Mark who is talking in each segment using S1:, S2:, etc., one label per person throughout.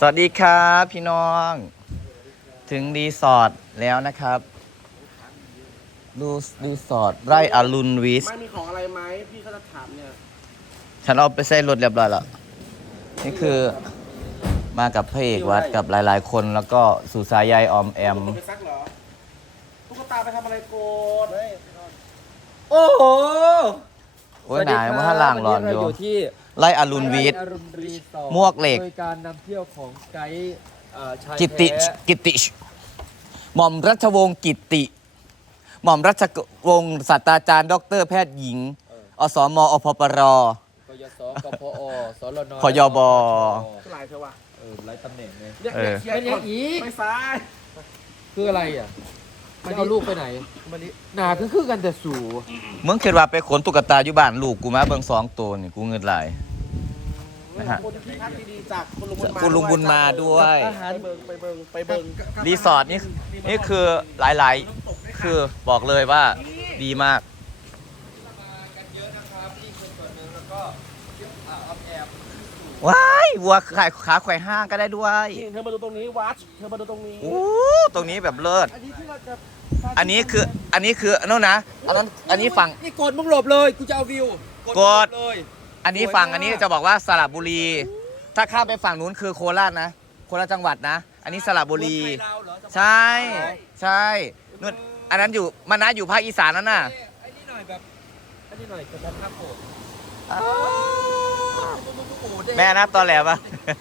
S1: วัสดีครับพี่น้องถึงรีสอร์ทแล้วนะครับดูรีสอร์ทไร่อรุณวิส
S2: ไม่มีของอะไรไหมพี่เขาจะถามเนี่ย
S1: ฉันเอาไปใส่รถเรียบร้อยแล้วนี่คือมากับพระเอกวัดกับหลายๆคนแล้วก็สุสายใยออมแอม
S2: ไปซักเหรอตุ๊กตาไปทำอะไรโกด
S3: โอ้โห
S1: โอ้ยหนายว่าล่างหลอนอยู่
S3: ที่
S1: ไร่อรุณวิท
S3: อรุณรีสอร์ท
S1: มวกเหล็ก
S3: โดยการนำเที่ยวของไกด์ชาย
S1: กิติ
S3: แท้
S1: กิติหม่อมรัชวงศ์กิติ หม่อมรัชวงศ์ศาสตราจารย์ดรแพทย์หญิงอสมอพปร
S3: กยศกพอสรน
S1: ขยบ
S2: หลายเธอวะ
S3: หลายตำแหน่งเลย
S2: เรียกเคลียร์ก่อนไม่ซ้าย
S3: คืออะไรอ่ะจะเอาลูกไปไหนหนาคือกันแต่สู
S1: มึงคิดว่าไปขนตุ๊กตาอยู่บ้านลูกกูมาเบิ่ง2 ตัวนี่กูเงินหลายนะฮะ
S2: คนที่พักดีๆจากคุณลุงบุญมา
S1: คุณลุงบุญมาด้วย
S2: ไปเบิ่ง
S1: รีสอร์ทนี่คือหลายๆคือบอกเลยว่าดีมากว้ายวัวขาไขว่ห้างก็ได้ด้วย
S2: นี่เธอมาดูตรงนี้วัดเธอมาดูตรงนี้
S1: โอ้ตรงนี้แบบเลิศ
S2: อันนี้ที่เราจะ
S1: อันนี้คือโน่นนะอันนี้ฝั่ง
S3: นี่กดมึงหลบเลยกูจะเอาวิว
S1: กด
S3: เลย
S1: อันนี้ฝั่งอันนี้จะบอกว่าสระบุรี ถ้าข้ามไปฝั่งนู้นคือโคราชนะโคราชจังหวัดนะ อันนี้สระบุรี ใช่ใช่นู่นอันนั้นอยู่มานะอยู่ภาคอีสานนั่นน่ะ
S3: ไอ้นี่หน่อยแบบไอ้นี่หน่อยกระทับข้ามโผล่
S1: แม่นะตอนแหลปะ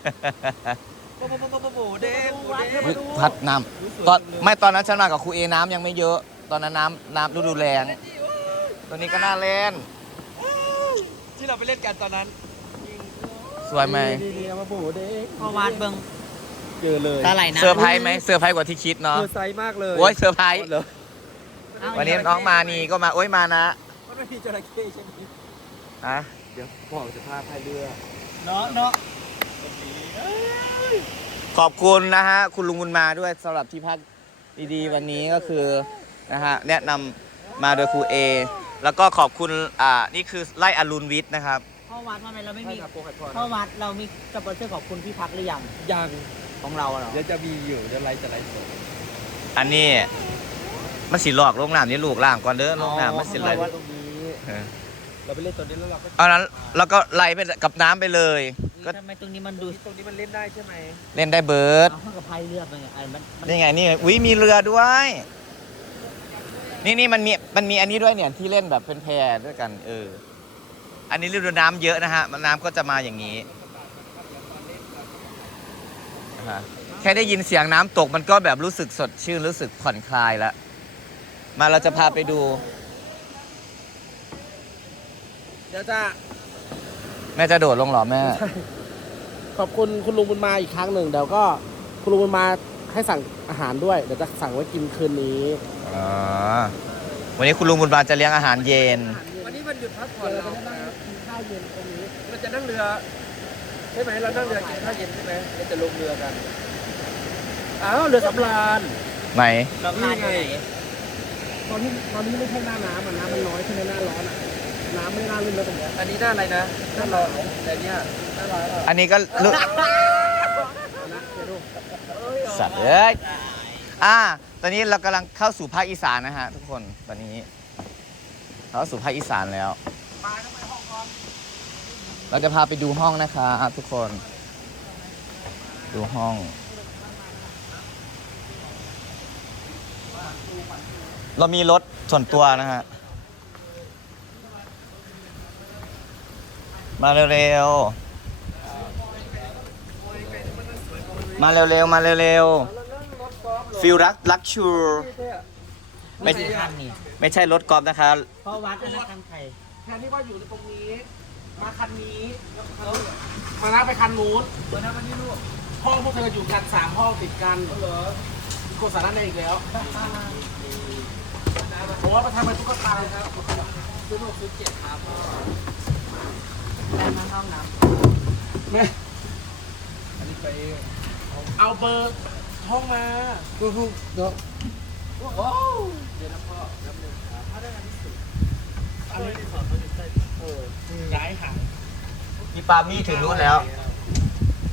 S3: เด้ง
S1: พัดน้ำตอนนั้นฉันมากับครูเอน้ำยังไม่เยอะ ตอนนั้นน้ำฤดูแรงตัวนี้ก็น่าเล่น
S3: ที่เราไปเล่นกันตอนนั้น
S1: สวยไหม
S3: ดีๆมาโบเด้ง
S4: พอวาดเบิง
S3: เจอเลย
S4: ตาไหลนะ
S1: เซอร์ไพรส์ไหมเซอร์ไพรส์กว่าที่คิดเนาะ
S3: เจอไซส์มากเลย
S1: โอ้ยเซอร์ไพรส์
S3: เหรอ
S1: วันนี้น้องมานีก็มาโอ้ยมานะ
S3: มันไม่มีจระเข้ใช่ไหม
S1: ฮะ
S3: เดี๋ยวบอกจะพาพายเรือ
S4: เนาะเนาะ
S1: ขอบคุณนะฮะคุณลุงบุญมาด้วยสำหรับที่พักดีๆวันนี้ก็คือนะฮะแนะนำมาโดยครูเอแล้วก็ขอบคุณนี่คือไร่อรุณวิทย์นะครับ
S4: พ่อวัดทำไมเราไม่มี
S3: โปรไข่พอ
S4: พ่อวัดเรามีสปอนเซอร์ขอบคุณพี่พักหรือยัง
S3: ยัง
S4: ของเราเหรอ
S3: เดี๋ยวจะมีอยู่เดี๋ยวไลฟ์จะไลฟ์สด
S1: อันนี้มันสิหลอกลงน้ำนี่ลูกล่างก่อนเด้อลงน้ำมันสิไหล
S3: เราตรงนี้เราไปเล่นตรงนี้แล้วเราก็
S1: เอานั้นแล้วก็ไล่ไปกับน้ำไปเลยก็
S4: ทำไมตรงนี้มันดู
S3: ตรงนี้มันเล่นได้ใช่ไหม
S1: เล่นได้เบิร์ด
S4: เอาเข้ากับพายเรือไปไงมัน
S1: นี่ไงนี่วิมีเรือด้วย นี่มันมีอันนี้ด้วยเนี่ยที่เล่นแบบเป็นแพด้วยกันอันนี้ฤดูน้ำเยอะนะฮะมันน้ำก็จะมาอย่างนี้นะฮะแค่ได้ยินเสียงน้ำตกมันก็แบบรู้สึกสดชื่นรู้สึกผ่อนคลายแล้วมาเราจะพาไปดู
S2: เดี๋ยวจะ
S1: แม่จะโดดลงเหรอแม่
S2: ขอบคุณคุณลุงบุญมาอีกครั้งหนึ่งเดี๋ยวก็คุณลุงบุญมาให้สั่งอาหารด้วยเดี๋ยวจะสั่งไว้กินคืนนี้
S1: อ๋อวันนี้คุณลุงบุญบานจะเลี้ยงอาหารเย็น
S3: วันนี้มันหยุดพักผ่อน
S2: เรา
S3: เรา
S2: จะนั่งกินข้าวเย็นตรงนี้
S3: เราจะนั่งเรือใช่ไหมเรานั่งเรือกินข้าวเย็นใช่ไหมเราจะลงเรือกันอ้าวเรือสำราญ
S1: ไหน
S4: เราพายไปไหน
S2: ตอนนี้ไม่ใช่หน้าน้ำน้ำมันน้อยใช่ไหมหน้าร้อนน้ำไม่น่าเล่นแล้วตรงนี้
S3: อันนี้หน้าอะไรนะหน้าร้อนแต่เนี้ย
S2: หน้าร้อน
S1: อันนี้ก็ลึก
S2: นะเดี๋ยวดู
S1: สัตว์เอ้ยตอนนี้เรากำลังเข้าสู่ภาคอีสานนะฮะทุกคนตอนนี้เข้าสู่ภาคอีสานแล้ว เราจะพาไปดูห้องนะครับทุกคน ดูห้อง เรามีรถส่วนตัวนะฮะ มาเร็วๆ มาเร็วๆ มาเร็วๆ ฟิลลักชูไม่
S4: ข้างนี่
S1: ไม่ใช่รถกอล์ฟนะครับ
S4: พ่อวัดนะคันไทย
S2: แทนที่ว่าอยู่ในตรงนี้ มาคันนี้มานั่งไปคันนู้นมานั่งมาที่นู่นห้องพวกเธออยู่กัน3 ห้องติดกันเหรอคนสารนั่นอีกแล้วผมว่าประธานเป็นตุ๊กตาครับซื้อ6ซื้อ7ครับ
S4: แต่มันห้องน้
S2: เนี่ย
S3: อันนี้ไป
S2: เอาเบอร์ห้องมา
S3: เดี๋ยว
S2: โอ้เดี๋ยวนะพ่อแป๊บนึงครับถ้าได้งานที่สุดอะไรที่สอนเขาจะใส่ย้ายหาง
S1: มีปามี่ถึงนู้นแล้ว
S2: ไม่ใช่
S1: มี
S2: ไม่ใช่
S1: ปามี่ถึงนู้นแล้ว
S2: ไม่ใช่
S1: มีปามี่ถึงนู้นแล้ว
S2: ไม่ใช่
S1: มีปามี่ถึงนู้นแล้ว
S2: ไม่ใช่
S1: อ่า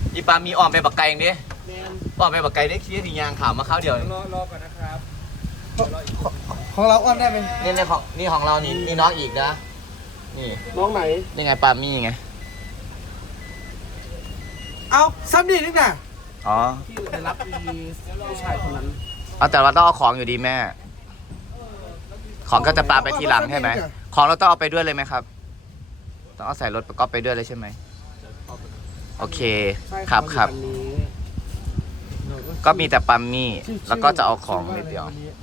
S1: อีปามีอ่อมไปบักไก่เองดิ
S2: แมน
S1: อ่อมไปบักไก่ได้ขี้ทียางขาวมาข้าวเดียว
S3: รอก่อนนะครับ
S2: ของเราอ้อนได้ไหม
S1: นี่ในของนี่ของเรานี่นี่น้องอีกนะนี่
S2: น้องไหน
S1: นี่ไงปามี่ไง
S2: เอาซ้ำดีนี่น่ะ
S1: อ๋อ
S2: ที่ไปรับมีผู้ชายคนนั้น
S1: เอาแต่ว่าต้องเอาของอยู่ดีแม่ ของก็จะปาไปทีหลังใช่ไหมของเราต้องเอาไปด้วยเลยไหมครับ ต้องเอาใส่รถประกอบไปด้วยเลยใช่ไหมโอเค
S2: ใช่
S1: ครับครับ
S2: วันนี้
S1: ก็มีแต่ปัมมี่แล้วก็จะเอาของนิดเดียว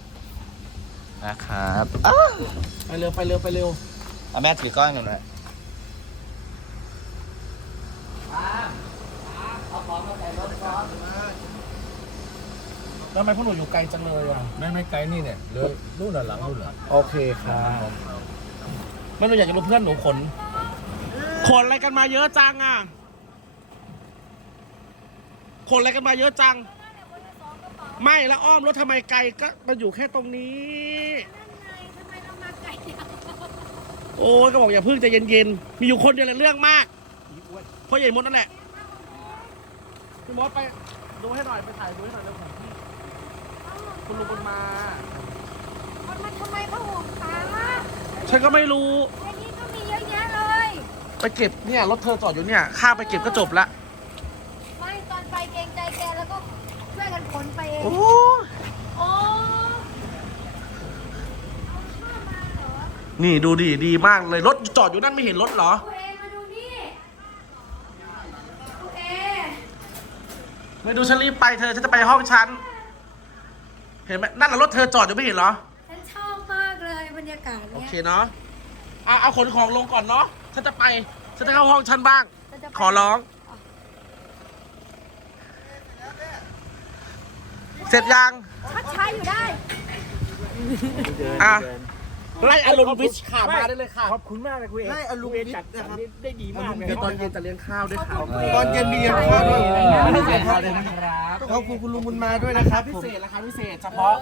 S1: นะครับ
S2: ไปเร็วไปเร็วไปเร็ว
S1: เอาแม่ถือกล้องหน่อยนะ
S2: แล้วทำไมพวกหนูอยู่ไกลจังเลยอ่ะ
S3: ไม่ไกลนี่เนี่ยเลยนู่นน่ะหลังนู่นน่ะ
S2: โอเคครับแม่หนูอยากจะรู้เพื่อนหนูขนอะไรกันมาเยอะจังอ่ะขนอะไรกันมาเยอะจัง ไม่แล้วอ้อมรถทำไมไกลก็มาอยู่แค่ตรงนี้
S5: ทำไมเรามาไกลจัง
S2: โอ้ยก็บอกอย่าพึ่งใจเย็นๆ มีอยู่คนเดียวเลยเรื่องมากเพราะใหญ่มดนั่นแหละพี่มดไปดูให้หน่อยไปถ่ายดูให้หน่อยเร็วของพี่คุณลุงบุญมา
S5: มันมาทำไมพระห่มตา
S2: ฉันก็ไม่รู้
S5: ไอ้นี่ก็มีเยอะแยะเลย
S2: ไปเก็บเนี่ยรถเธอจอดอยู่เนี่ยข้าไปเก็บก็จบละ
S5: ไม่ตอนไปเกรงใจแกแล้วก็ช่วยกันขนไปเอง
S2: โอ้
S5: โอ้
S2: นี่ดูดิดีมากเลยรถจอดอยู่นั่นไม่เห็นรถเหรอ
S5: ครูเอมาดูนี่ครูเอ
S2: ไม่ดูฉันรีบไปเธอฉันจะไปห้องฉันเห็นไหมนั่นแหละรถเธอจอดอยู่ไม่เห็นเหรอ
S5: ฉันชอบมากเลยบรรยากาศ
S2: โอ
S5: เนี้ย
S2: เคเนาะเอาขนของลงก่อนเนาะฉันจะไปฉันจะเข้าห้องฉันบ้าง
S5: ฉันจะไป
S2: ขอร้อง เสร็จยัง
S5: ชัดใช้อยู่ได้
S2: อ่ะไล่อารมณ์วิชขามาได้เลยค่ะ
S3: ขอบคุณมากเลยคุณเอก
S2: ไล่อารมณ์วิช
S3: จัด
S2: นะครับ
S3: ได้ดีมากเลย
S2: เดี๋ยวตอนเย็นจะเลี้ยงข้าวด้วยค่ะ
S5: ขอบคุณ
S2: ตอนเย็นมีเลี้ยงข้าวด้วย
S3: ไม่ได้ใส่ข้าวเลยนะครับ
S2: ขอบคุณคุณลุงบุญมาด้วยนะครับพิเศษราคาพิเศษเฉพาะ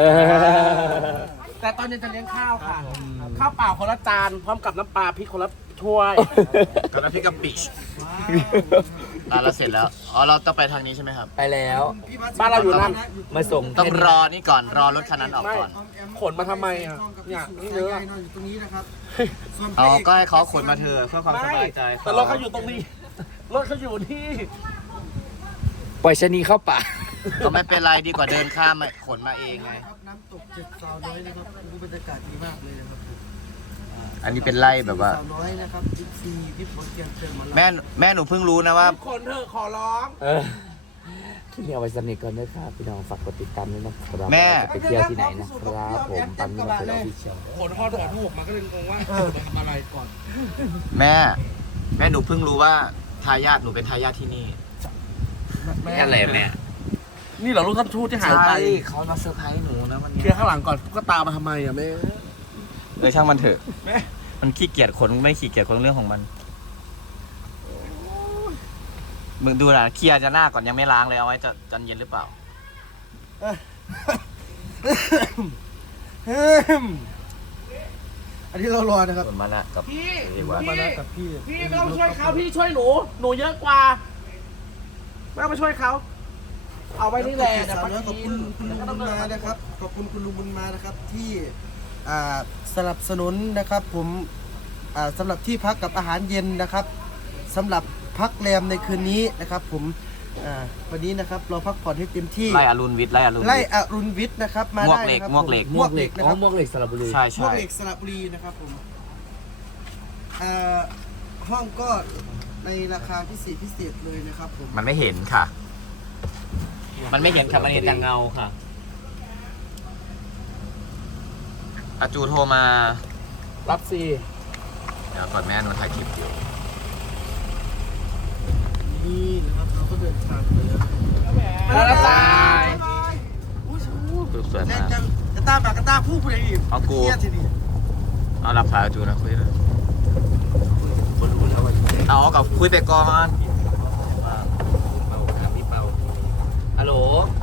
S2: แต่ตอนเย็นจะเลี้ยงข้าวค่ะ ข้าวเปล่าคนละจานพร้อมกับน้ำปลาพริกคนละถ้วย
S1: กับน้ำพริกกะปิเราเสร็จแล้วอ๋อเราต้องไปทางนี้ใช่ไหมครับ
S3: ไปแล้ว
S2: บ้านเราอยู่นั่น
S3: มาส่ง
S1: ต้องรอนี่ก่อนรอรถคันนั้นออกก่อน
S2: ขนมาทำไมอ่ะเนี่ยนี่เยอะอะ
S6: อยู่ตรงนี้นะครับ
S1: เอาก็ให้เขาขนมาเถอะเพื่อความสบายใจ
S2: แต่รถเขาอยู่ตรงนี้ รถเขาอยู่ที่
S3: ปล่อยชะนีเข้าป่า
S1: ก็ไม่เป็นไรดีกว่าเดินข้ามมาขนมาเองไง
S6: ครับน้ำตก7 สาวน้อยนะครับดูบรรยากาศดีมากเลยนะครับ
S1: อันนี้เป็นไล่แบบว่า
S6: สาวน้อยนะครับบิ๊กซีพี่ฝนเกียงเชิญมาแล้ว
S1: แม่หนูเพิ่งรู้นะว่า
S2: ขนเถอะขอร้อง
S3: ที่นี่เอาไว้สนิทกันด้วยครับพี่น้องฝากกดติดตามด้วยนะครับ
S1: แม่
S3: ไปเที่ยวที่ไหนนะครับผมปันนี่มาเปิดออฟฟิเชียล
S2: ขนทอดหัวถูกมาก็เลยงงว่ามาทำอะไรก่อน
S1: แม่หนูเพิ่งรู้ว่าทายาทหนูเป็นทายาทที่นี่อะไรแม่
S2: นี่เหรอลูกทัพทูตที่หายไป
S1: เขามาเซอร์ไพรส์หนูนะวัน
S2: เค
S1: นี้
S2: ลียร์ข้างหลังก่อนก็ตามมาทำไมอ่ะแม่
S1: ช่างมันเถอะมันขี้เกียจขนไม่ขี้เกียจขนเรื่องของมันมึงดูนะเคลียร์จะหน้าก่อนยังไม่ล้างเลยเอาไว้จะจันเย็นหรือเปล่า
S6: อันนี้เรารอนะครับ
S1: ขนมาละกับ
S2: พี่
S1: ดีกว่า
S6: มาแล้วกับพี่
S2: พี่ไม่ต้องช่วยเขาพี่ช่วยหนูเยอะกว่าไม่ต้องมาช่วยเขาเอาไว้นี่แหละ
S6: สาวน้อยขอบคุณคุณลุงบุญมานะครับ ขอบคุณคุณลุงบุญมานะครับที่สนับสนุนนะครับผมสำหรับที่พักกับอาหารเย็นนะครับสำหรับพักแรมในคืนนี้นะครับผมวันนี้นะครับเราพักผ่อนให้เต็มที่
S1: ไล่อรุณวิทย์ไล่อรุณ
S6: ไล่
S1: วิทย์
S6: อรุณวิทย์นะครับมาได้นะครับ
S1: มวกเหล็ก
S6: มวกเหล็กนะครับ
S3: มวกเหล็กสระบุรี
S1: ใช่
S6: มว
S1: ใช่
S6: กเหล็กสระบุรีนะครับผมห้องก็ในราคาพิเศษเลยนะครับผม
S1: มันไม่เห็นค่ะ มันไม่เห็นค่ะมันเห็นแต่เงาค่ะอาจูโทรมา
S2: รับซี
S1: เดี๋ยวก่อนแม่หนูถ่ายคลิปอยู่
S6: นี่นะครับเราก็เดินทางไปแล้ว
S2: แล้วตาย
S1: ดูสวย
S6: แน่
S1: มาก
S6: จังกระตาปากกระตาผู้ผู้ใดอีก
S1: เอากู
S6: เที่ยทีนี้
S1: เอารับสายอาจูนะคุยเลยเอากับคุยไปก่อน
S3: ฮัลโหล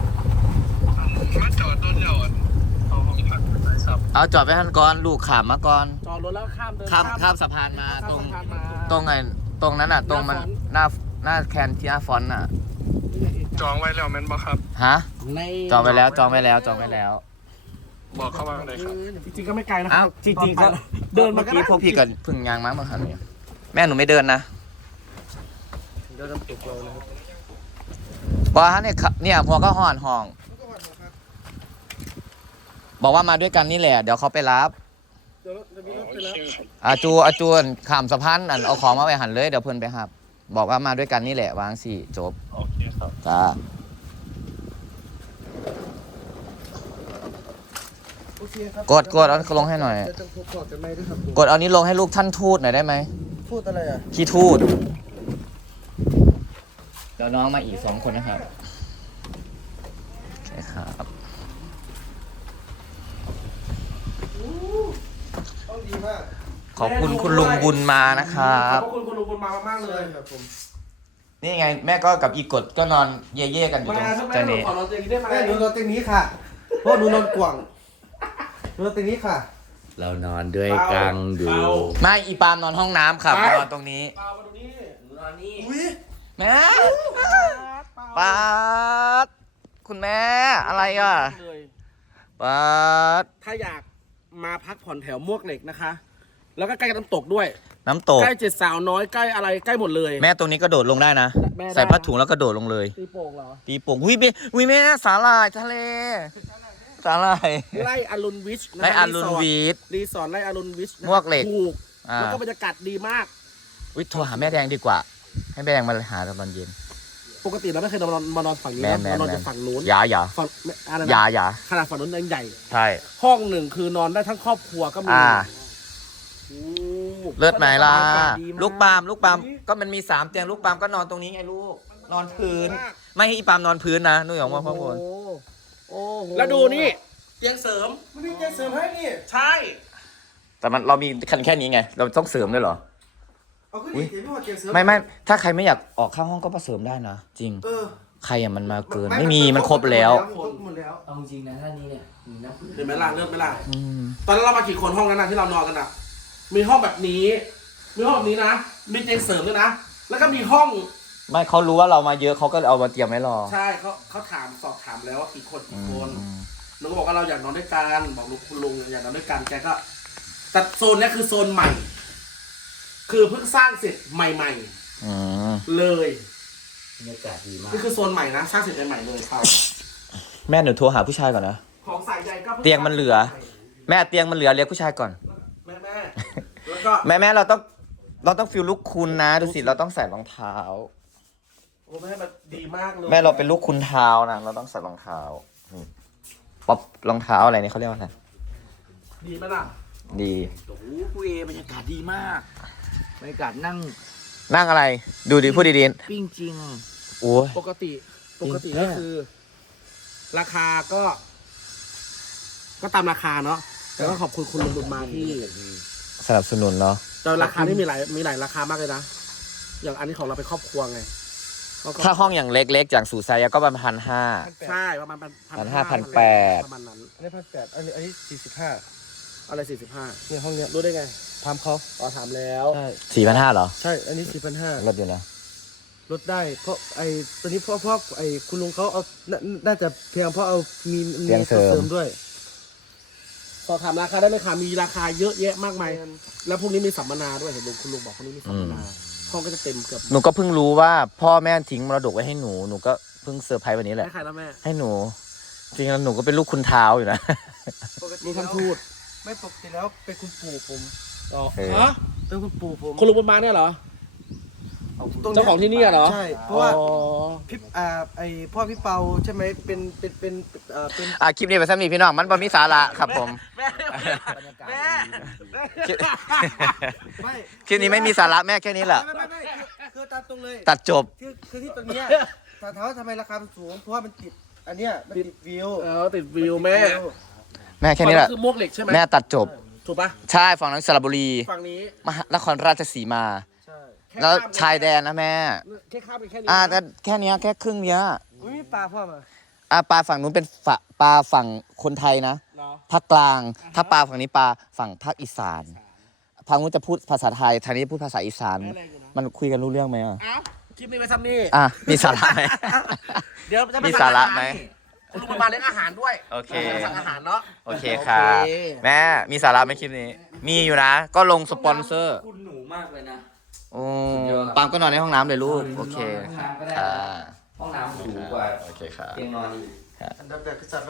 S1: เอาจอดไปทันก่อนลูกขามมาก่อน
S2: จอดรถแล้วข้ามเดิน
S1: ข้ามสะพานมาตรง
S2: ข้ามสะพานมา
S1: ตรงไงตรงนั้นอ่ะ ตรงมันหหน้าแคนที่อาฟอนต์อ่ะ
S7: จองไว้แล้วแม่นบ่ครับ
S1: ฮะ
S4: ใน
S1: จองไปแล้วจองไปแล้วจองไปแล้ว
S7: บอกเข้ามาเลยครับ
S2: จริงๆก็ไม่ไกลนะ
S1: อ้าวจริงๆเขา
S2: เดิน
S1: เมื่
S2: มา
S1: อ
S2: ก็
S1: กี้
S2: ได้
S1: พวกพี่กับพึ่งยางมั้งมาคันนี้แม่หนูไม่เดินนะ
S6: เดี๋ยวน้ำตกเรานะครับ
S1: บอกฮะเนี่ยหัวก็ห่อนห้อง บอกว่ามาด้วยกันนี่แหละ เดี๋ยวเขาไปรับ
S6: เดี๋ยวจะมีรถไปรับ
S1: อาจูนข้ามสะพานอันเอาของมาไว้หันเลยเดี๋ยวเพื่อนไปหับ บอกว่ามาด้วยกันนี่แหละวางสิจบ
S7: โอเคครับ
S1: จ้า
S6: โอเคครับ
S1: กดเอาลงให้หน่อย
S6: จะพบกันไหมด้วยครับผม
S1: กดเอานี้ลงให้ลูกท่านทูตหน่อยได้ไหม
S6: พูดอะไรอ่ะ
S1: ขี้ทูตเดี๋ยวน้องมาอีก2 คนนะครับโอเคครับ
S6: ต้องดีมาก
S1: ขอบคุณคุณลุงบุญมานะครับ
S2: ขอบคุณคุณลุงบุญมามากๆเล
S6: ใช่
S2: ย
S6: ครับผม
S1: นี่ไงแม่ก็กับอีกดก็นอนเย่ๆกันอยู่
S2: มา
S1: ตรง
S2: ถ้า
S1: เจ
S2: แม่หนู
S1: นี่
S2: ขอนอนเตียงนี้ได้ไหม
S6: แม่หนูนอนเตียงนี้ค่ะ เพราะหนูนอนกว่างหนูนอนเตียงนี้ค่ะ
S4: เรานอนด้วยกังดู
S1: ไม่อีปาล์มนอนห้องน้ำครับนอนตรงนี้
S2: เปล่ามาดูนี่นอนนี่
S6: อุ้ย
S1: แม่ปาดคุณแม่อะไรอ่ะ
S2: เลย
S1: ปาด
S2: ถ้าอยากมาพักผ่อนแถวมวกเหล็กนะคะ แล้วก็ใกล้กับน้ำตกด้วย
S1: น้ำตก
S2: ใกล้เจ็ดสาวน้อยใกล้อะไรใกล้หมดเลย
S1: แม่ตรงนี้ก็โดดลงได้นะ
S2: แม่ได้
S1: ใส่ผ้าถุงแล้วก็โดดลงเลย
S2: ตีโป่งเหรอ
S1: ปีโป่งวิแม่สาหร่ายทะเลสาหร่าย
S2: ไล่อรุณวิชนะ
S1: ไล่อารุณวีท
S2: รีสอร์ทไล่อรุณวิชนะ
S1: มวกเหล็ก
S2: ถูก
S1: อ่า
S2: แล้วก็บรรยากาศดีมาก
S1: วิโทรหาแม่แดงดีกว่า ให้แม่แดงมาหาตอนเย็น
S2: ปกติเราไม่เคยมานอนฝั่งนี้
S1: แม่
S2: นะ
S1: แม่
S2: มานอน
S1: แม่
S2: จากฝั่งนู้น
S1: อย่า
S2: ฝั่งอะไร
S1: อย่า
S2: นะ
S1: อย่า
S2: ขนาดฝั่งนู้นยังใหญ่
S1: ใช่
S2: ห้องหนึ่งคือนอนได้ทั้งครอบครัวก็มี
S1: อ่า
S2: โอ้
S1: เลิศไหมล่ะ
S2: บรรยากาศดีม
S1: ลูกปาล์มก็มันมี3 เตียงลูกปาล์มก็นอนตรงนี้ไงลูก นอนพื้น ไม่ให้อีปาล์มนอนพื้นนะนุ่ยออกมาพ่อพล
S6: โอ้โห
S2: แล้วดูนี่เตียงเสริม
S6: มันมีใจเสริมให้นี่
S2: ใช่
S1: แต่เรามีคันแค่นี้ไง เราต้องเสริมด้วยเหรอ
S6: เอาขึ้น
S1: อุ๊
S6: อี
S1: ย
S6: กเดี๋ยวพี่พอเกียร์เสริม
S1: ไม่ถ้าใครไม่อยากออกข้างห้องก็มาเสริมได้นะ จริง
S6: เออ
S1: ใครอะมันมาเกิน ไม่มีมันครบแล้ว
S6: ครบหมดแล้ว
S4: เอาจริงนะท่านี้เนี่ยน้ำพึ่ง
S2: เห็นไหมล่ะเริ่มไหมล่ะ
S1: อืม
S2: ตอนนั้นเรามากี่คนห้องนั้นนะที่เรานอนกันอ่ะ มีห้องแบบนี้ มีห้องแบบนี้นะ มีเตียงเสริมด้วยนะ แล้วก็มีห้อง
S1: ไม่เขารู้ว่าเรามาเยอะเขาก็เอามาเตรียมไว้รอ
S2: ใช่เขาสอบถามแล้วว่ากี่คน
S1: อื
S2: กี่คน
S1: ม
S2: หนูก็บอกว่าเราอยากนอนด้วยกันบอกลูกคุณลุงอยากนอนด้วยกันแกก็แต่โซนเนี้ยคือโซนใหม่ คือเพิ่งสร้างเสร็จใหม่
S1: อืม
S2: ๆเลย
S4: บรรยากาศดีมาก
S2: นี่คือโซนใหม่นะสร้างเสร็จใหม่ๆเลยครับ
S1: แม่หนูโทรหาผู้ชายก่อนนะ
S2: ของสายใยก็พิ่
S1: เตียงมันเหลือ แม่เตียงมันเหลือเรียกผู้ชายก่อน
S2: แม่แล้วก็
S1: แม่เราต้องฟิลลุกคุณนะดูสิเราต้องใส่รองเท้า
S2: โอ้แม่มันดีมากเลย
S1: แม่เราเป็นลูกคุณเท้านะเราต้องใส่รองเท้านี่ป๊อปรองเท้าอะไรนี่เขาเรียกว่าอะไร
S2: ดีไหมล่ะ
S1: ดี
S4: โอ้โหคุยบรรยากาศดีมากบรรยากาศนั่ง
S1: นั่งอะไร ดูดีพูดดี
S4: ปิ้งจริง
S1: ๆโอ้ย
S2: ปกติ
S1: จริง
S2: ก็คือ ราคาก็ตามราคาเนาะแต่ก็ขอบคุณคุณลุงบุญมาที่
S1: สนับสนุนเนาะ
S2: แต่ราคานี่มีหลายราคามากเลยนะ อย่างอันนี้ของเราเป็นครอบครัวไงก็
S1: ถ้าห้องอย่างเล็กๆจากสู่ไซยก็ประมาณ1,500
S2: ใช่ประมาณ
S1: 1,500
S2: ประมาณนั้น
S6: อันนี้1,800อันนี้45
S2: อะไร45
S6: เนี่ยห้องเนี้ย
S2: รู้ได้ไง
S6: ถามเขา
S2: อ๋อถามแล้ว
S6: ใช่
S1: 4,500เหรอ
S6: ใช่ อันนี้4,500
S1: ลดอยู่นะ
S6: ลดได้เพราะไอ้ตัวนี้เพราะไอ้คุณลุงเขาเอาน่าจะเพียงเพราะเอามีตัวเสริมด้วย
S2: สอบถามราคาได้เลยค่ะมีราคาเยอะแยะมากมายแล้วพรุ่งนี้มีสัมมนาด้วยเห็นลุงคุณลุงบอกพรุ่งนี้มีสัมมนาห้องก็จะเต็มเกือบ
S1: หนูก็เพิ่งรู้ว่าพ่อแม่ทิ้งมรดกไว้ให้หนูก็เพิ่งเซอร์ไพรส์วันนี้แหละ
S2: ให้ใครแล้วแม่
S1: ให้หนู จริงๆแล้วหนูก็เป็นลูกคุณเท้าอยู่นะ
S2: ลุงท่านทูต
S6: ไม่ปกติแล้วเป็นคุณปู่ผม
S2: อ๋อ
S1: เออ
S2: ฮะ
S6: เป็นคุณปู่ผม
S2: คุณลุงบุญมาเนี่ยเหรอ
S6: ตรง
S2: เจ้าของที่นี่เหรอ
S6: ใช่ เพราะว่า
S2: อ๋อ
S6: พี่ไอ้พ่อพี่เปาใช่ไหมเป็นเป็น
S1: คลิปนี้ไปซ้ำนี่พี่น้องมันบ่มีสาระครับผม
S2: แม่
S4: บรรยากาศ
S2: แม่
S4: ดี
S1: คลิป
S6: ไม่
S1: คลิปนี้ไม่มีสาระแม่แค่นี้แหละ
S6: ไม่คือตัดตรงเลย
S1: ตัดจบ
S6: คือที่ตรงเนี้ยถามว่าทำไมราคามันสูง เพราะว่ามันติด อันเนี้ยมันติดวิว
S2: ติดวิวแม่
S1: แม่แค่นี้แหละ
S2: คือมวกเหล็กใช่ไหม
S1: แม่ตัดจบ
S2: ถูกปะ
S1: ใช่ฝั่งนั้นสระบุรี
S2: ฝั่งนี้
S1: มหานครราชสีมา
S6: ใช่
S2: ค่
S1: แล้ว
S2: ข้ม
S1: ชายแดนนะแม่
S2: แค่ข้ามไปแค่นี้
S1: แต่แค่เนี้ยแค่ครึ่งเนี้ย
S6: ไม่มีปลาพ่อมา
S1: ปลาฝั่งนู้นเป็นปลาฝั่งคนไทยนะ
S2: เนาะ
S1: ภาคกลาง ถ้าปลาฝั่งนี้ปลาฝั่งภาคอีสานฝั่งนู้นจะพูดภาษาไทยทางนี้พูดภาษาอีสาน
S2: แม่แรงอยู่นะ
S1: มันคุยกันรู้เรื่องไหมอ่ะ
S2: เอ้าคลิปนี้ไว้ซ้ำนี่
S1: อ่ะมีสาระไหม
S2: เดี๋ยวจะไป
S1: มี
S2: สั่ง
S1: สาระ
S2: อห
S1: ไหม
S2: คุณลุงมาเลี้ยงอาหารด้วย
S1: โอเค
S2: จะสั่งอาหารเนาะ
S1: โอเคครับ
S2: โอเค
S1: แม่มีสาระไหมคลิปนี้ มีอยู่นะ ก็ลงสปอนเซอร์
S3: คุณหนูมากเลยนะ
S1: โอ้ปาล์มก็นอนในห้องน้ำเลยลูก โอเค
S3: ห้องน้ำก็ได้
S1: ค่ะ
S3: ห้องน้ำสูงกว่า
S1: โอเคครับ
S3: เตียงนอนอีก
S6: อันดับแรกคือ